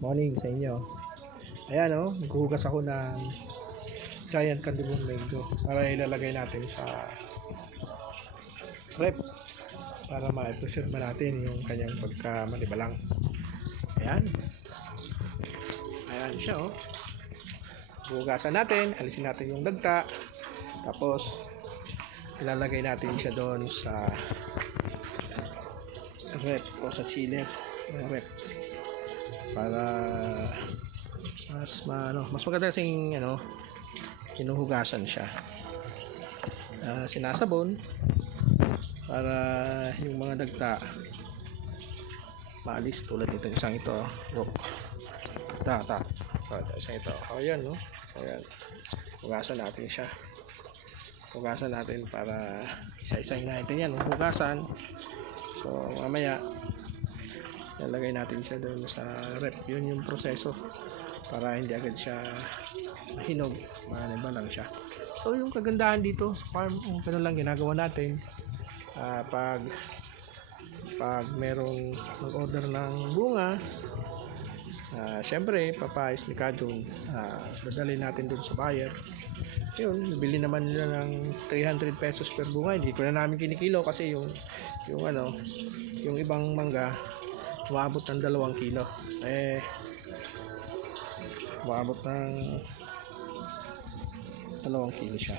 Morning sa inyo. Ayan naghuhugas ako ng giant candibong mango para ilalagay natin sa rep para ma-preserve natin yung kanyang pagkamalibalang. Ayan. Ayan siya Hugasan natin, alisin natin yung dagta. Tapos ilalagay natin siya doon sa rep o sa chiller ng rep para mas maganda kasing hinuhugasan siya. Sinasabon para yung mga dagta maalis, tulad nito isang ito isang ito ayan ayan, hugasan natin siya. Hugasan natin para isa-isahin natin yan hugasan. So mamaya lalagay natin siya doon sa rep. Yun yung proseso para hindi agad siya mahinog, maniba lang siya. So yung kagandahan dito sa farm, ganun lang ginagawa natin. Pag merong mag-order ng bunga, syempre papayos ni Kajun, dadalhin natin dun sa buyer. Yun, bili naman nila ng 300 pesos per bunga. Hindi ko na namin kinikilo kasi yung ibang mangga umaabot ng 2 kilo. Umaabot ng 2 kilo siya.